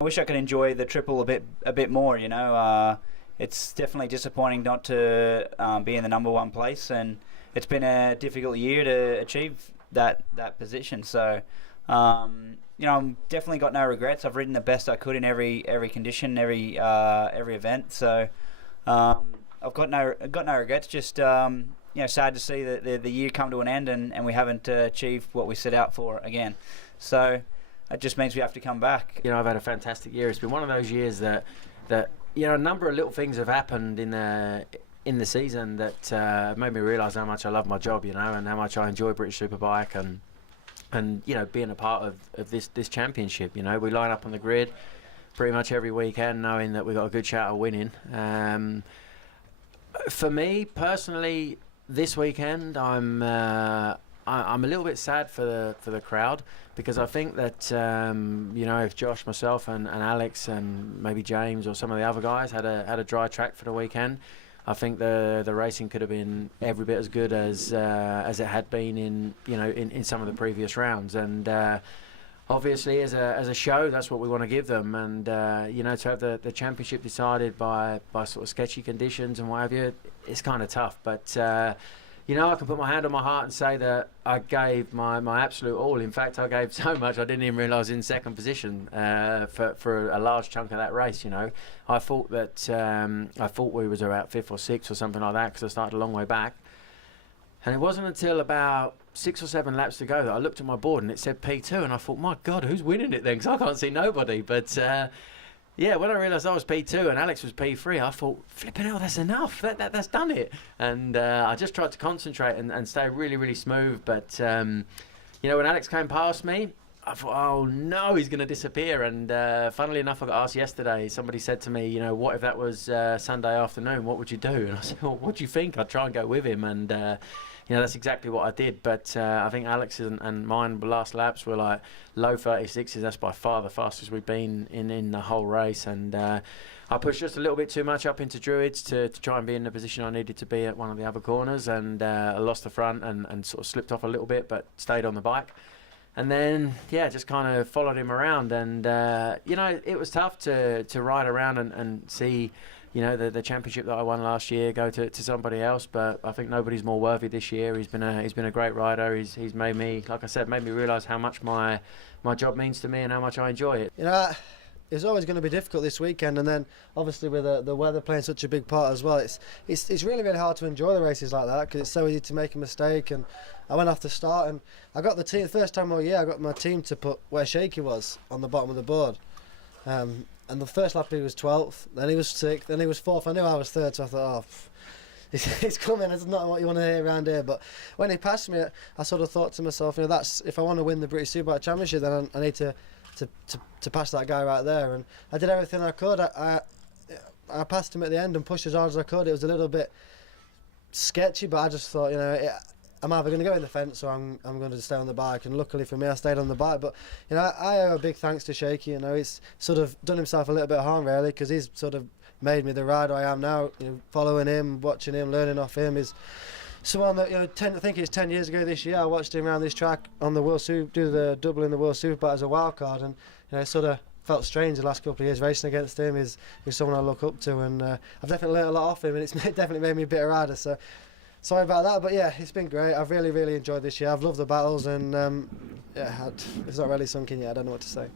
I wish I could enjoy the triple a bit more. It's definitely disappointing not to be in the number one place, and it's been a difficult year to achieve that position. So, I'm definitely got no regrets. I've ridden the best I could in every condition, every event. So, I've got no regrets. Just sad to see the year come to an end, and we haven't achieved what we set out for again. So it just means we have to come back. I've had a fantastic year. It's been one of those years that a number of little things have happened in the season that made me realise how much I love my job, and how much I enjoy British Superbike and being a part of this championship. We line up on the grid pretty much every weekend knowing that we've got a good shot of winning. For me personally, this weekend I'm a little bit sad for the crowd, because I think that if Josh, myself, and Alex, and maybe James or some of the other guys had a dry track for the weekend, I think the racing could have been every bit as good as it had been in some of the previous rounds. And obviously, as a show, that's what we want to give them. And to have the championship decided by sort of sketchy conditions and what have you, it's kind of tough. But I can put my hand on my heart and say that I gave my absolute all. In fact, I gave so much I didn't even realise I was in second position for a large chunk of that race. I thought we was about fifth or sixth or something like that, because I started a long way back. And it wasn't until about 6 or 7 laps to go that I looked at my board and it said P2, and I thought, my God, who's winning it then? Because I can't see nobody. But when I realised I was P2 and Alex was P3, I thought, flipping hell, that's enough. That's done it. And I just tried to concentrate and stay really, really smooth. But, when Alex came past me, I thought, oh, no, he's going to disappear. And funnily enough, I got asked yesterday, somebody said to me, what if that was Sunday afternoon? What would you do? And I said, well, what do you think? I'd try and go with him. And, that's exactly what I did. But I think Alex's and mine last laps were like low 36s. That's by far the fastest we've been in the whole race. And I pushed just a little bit too much up into Druids to try and be in the position I needed to be at one of the other corners. And I lost the front and sort of slipped off a little bit, but stayed on the bike. And then, just kind of followed him around. And, it was tough to ride around and see, the championship that I won last year go to somebody else. But I think nobody's more worthy this year. He's been a great rider. He's made me, like I said, realise how much my job means to me and how much I enjoy it. It's always going to be difficult this weekend, and then obviously with the weather playing such a big part as well, it's really, really hard to enjoy the races like that, because it's so easy to make a mistake. And I went off the start and I got the team, first time all year, I got my team to put where Shaky was on the bottom of the board. And the first lap he was 12th, then he was 6th, then he was 4th. I knew I was 3rd, so I thought, it's coming, it's not what you want to hear around here. But when he passed me, I sort of thought to myself, that's, if I want to win the British Superbike Championship, then I need to pass that guy right there. And I did everything I could. I passed him at the end and pushed as hard as I could. It was a little bit sketchy, but I just thought, I'm either going to go in the fence or I'm going to stay on the bike. And luckily for me, I stayed on the bike. But I owe a big thanks to Shaky. He's sort of done himself a little bit of harm, really, because he's sort of made me the rider I am now. Following him, watching him, learning off him is someone that I think it's 10 years ago this year. I watched him around this track on the World Super, do the double in the World Superbike as a wild card, and it sort of felt strange the last couple of years racing against him. He's someone I look up to, and I've definitely learned a lot off him, and it's definitely made me a better rider. So sorry about that, but it's been great. I've really, really enjoyed this year. I've loved the battles, and it's not really sunk in yet. I don't know what to say.